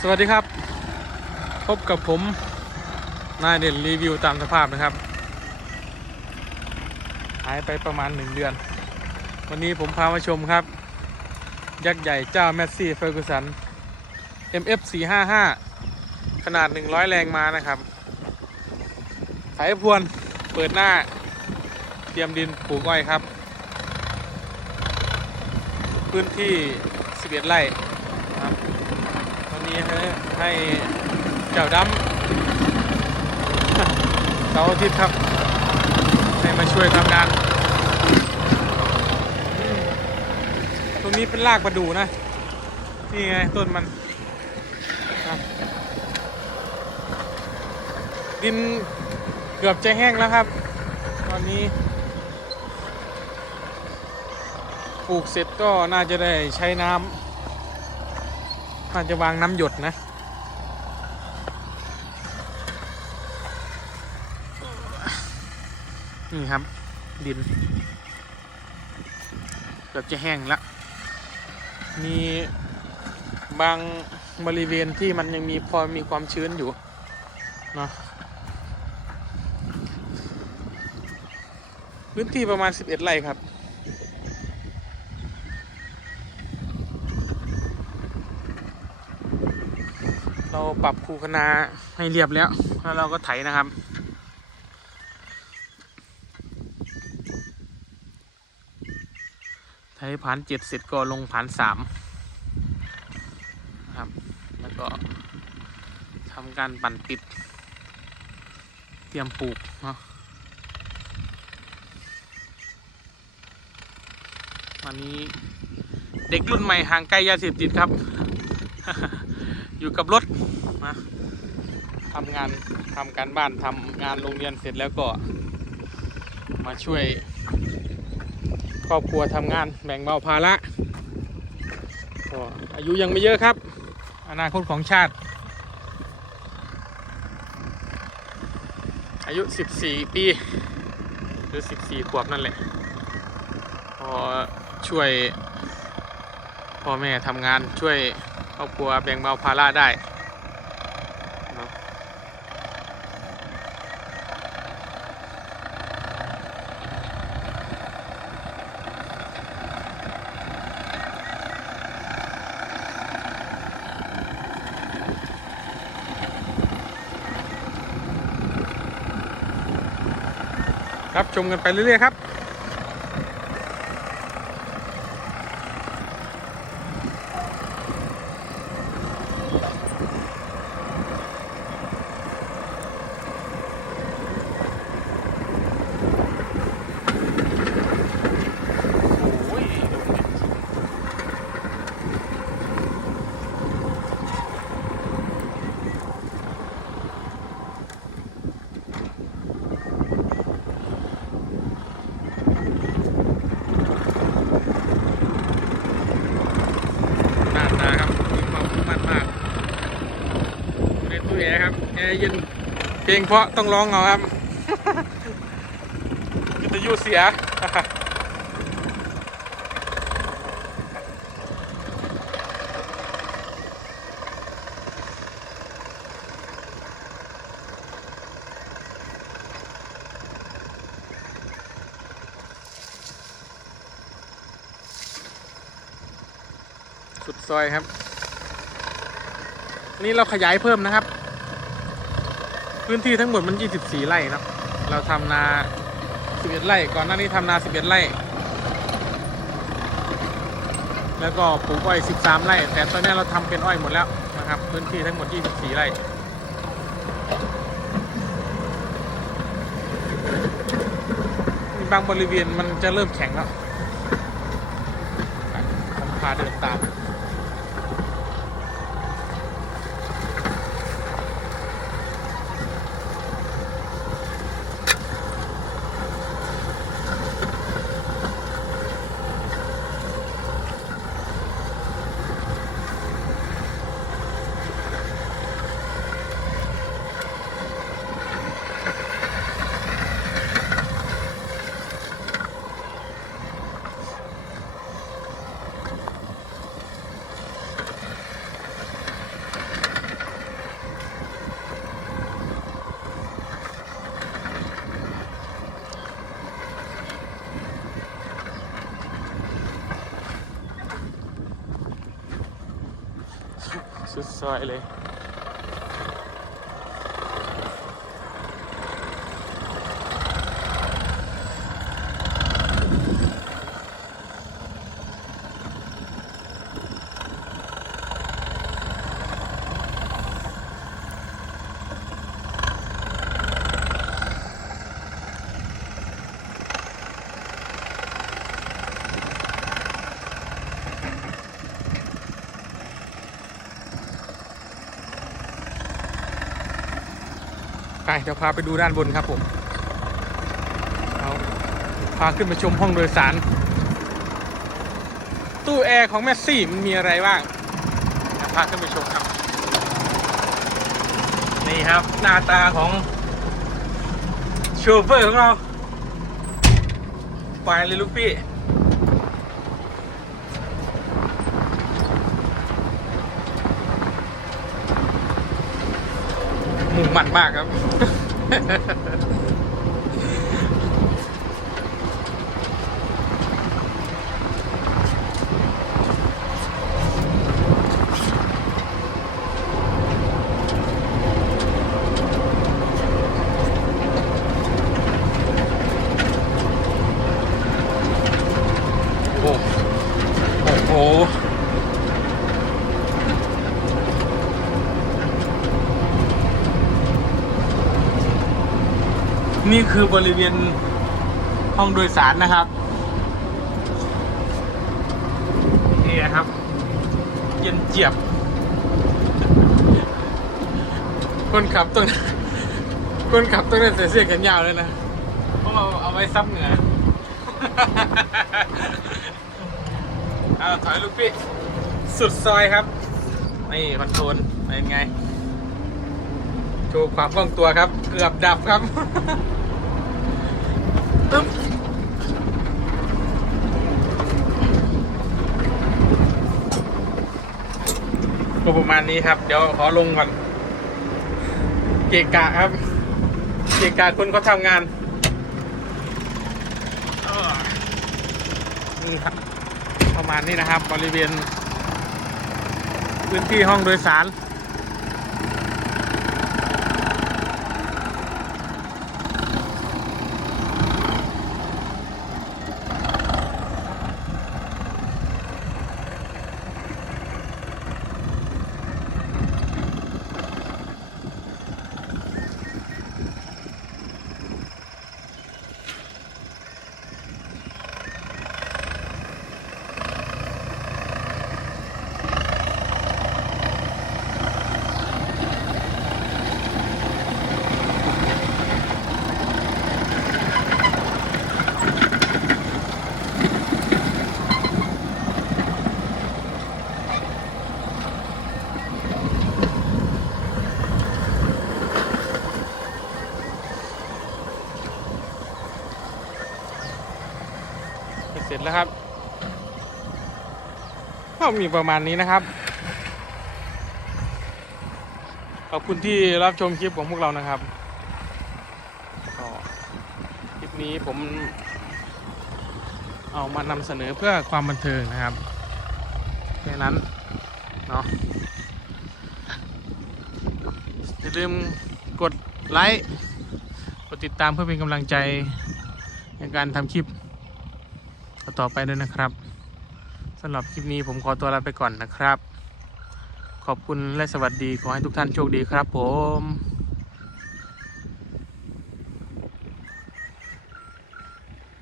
สวัสดีครับ พบกับผมนายเด่นรีวิวตามสภาพนะครับ หายไปประมาณหนึ่งเดือน วันนี้ผมพามาชมครับ ยักษ์ใหญ่เจ้าแมสซี่เฟอร์กูสัน MF 455ขนาด 100 แรงม้านะครับสายพวนเปิดหน้า เตรียมดินปลูกอ้อยครับ พื้นที่ 11 ไร่นะครับวันนี้ ให้เจ้าดำเสาร์อาทิตย์ครับ ให้มาช่วยทำงาน ตรงนี้เป็นรากประดูนะ นี่ไงต้นมันดินเกือบจะแห้งแล้วครับ ตอนนี้ปลูกเสร็จก็น่าจะได้ใช้น้ำ น่าจะวางน้ำหยดนะ นี่ครับ ดินเกือบจะแห้งแล้ว มีบางบริเวณที่มันยังมีพอมีความชื้นอยู่เนาะพื้นที่ประมาณ 11 ไร่ครับ เราปรับคูคนาให้เรียบแล้ว แล้วเราก็ไถนะครับ ไถผ่านเจ็ดเสร็จก็ลงผ่านสามนะครับ แล้วก็ทำการปั่นปิด เตรียมปลูกเนาะวันนี้เด็กรุ่นใหม่ห่างไกลยาเสพติดครับ อยู่กับรถนะทำงานทำการบ้านทำงานโรงเรียนเสร็จแล้วก็มาช่วย ครอบครัวทำงานแบ่งเบาภาระก็อายุยังไม่เยอะครับ อนาคตของชาติ อายุ 14 ปี หรือ 14 ขวบนั่นแหละพอช่วยพ่อแม่ทำงานช่วย ครอบครัวแบ่งเบาภาระได้เนาะรับชมกันไปเรื่อยๆครับ โอ้ยโดนดินานนะครับมีความมุ่งมั่นมากในตู้ แอร์ครับแอร์เย็นเพลงเพราะต้องร้องเอาครับวิทยุเสียสุดซอยครับ นี่เราขยายเพิ่มนะครับ พื้นที่ทั้งหมดมัน 24 ไร่เนอะเราทำนา 11 ไร่ ก่อนหน้านี้ทำนา 11 ไร่ แล้วก็ปลูกอ้อย 13 ไร่ แต่ตอนนี้เราทำเป็นอ้อยหมดแล้วนะครับ พื้นที่ทั้งหมด 24 ไร่มีบางบริเวณมันจะเริ่มแข็งแล้วผมพาเดินตาม น สุ เลยไปเดี๋ยวพาไปดูด้านบนครับผมเอาพาขึ้นไปชมห้องโดยสาร ตู้แอร์ของแมสซี่มันมีอะไรบ้างเดี๋ยวพาขึ้นไปชมครับ นี่ครับหน้าตาของโชเฟอร์ของเรา ไปเลยลูกพี่ มุ่งมั่นมากครับ โอ้โอ้โห นี่คือบริเวณห้องโดยสารนะครับนี่นะครับ เย็นเจียบ คนขับต้องคนขับต้องได้ใส่เสื้อแขนยาวเลยนะเพราะเราเอาไว้ซับเหงื่อเอาถอยลูกพี่ สุดซอยครับ นี่คอนโทรลเป็นไง โชว์ความคล่องตัวครับ เกือบดับครับตึ๊บก็ประมาณนี้ครับ เดี๋ยวขอลงก่อน เกะกะครับ เกะกะคนเขาทำงานเออนี่ครับประมาณนี้นะครับ บริเวณ พื้นที่ห้องโดยสาร ร็จแล้วครับก็มีประมาณนี้นะครับ ขอบคุณที่รับชมคลิปของพวกเรานะครับก็คลิปนี้ผมเอามานำเสนอเพื่อความบันเทิงนะครับแค่นั้นเนาะอย่าลืมกดไลค์ กดติดตามเพื่อเป็นกำลังใจในการทำคลิป ต่อไปด้วยนะครับสำหรับคลิปนี้ผมขอตัวลาไปก่อนนะครับ ขอบคุณและสวัสดีขอให้ทุกท่านโชคดีครับผม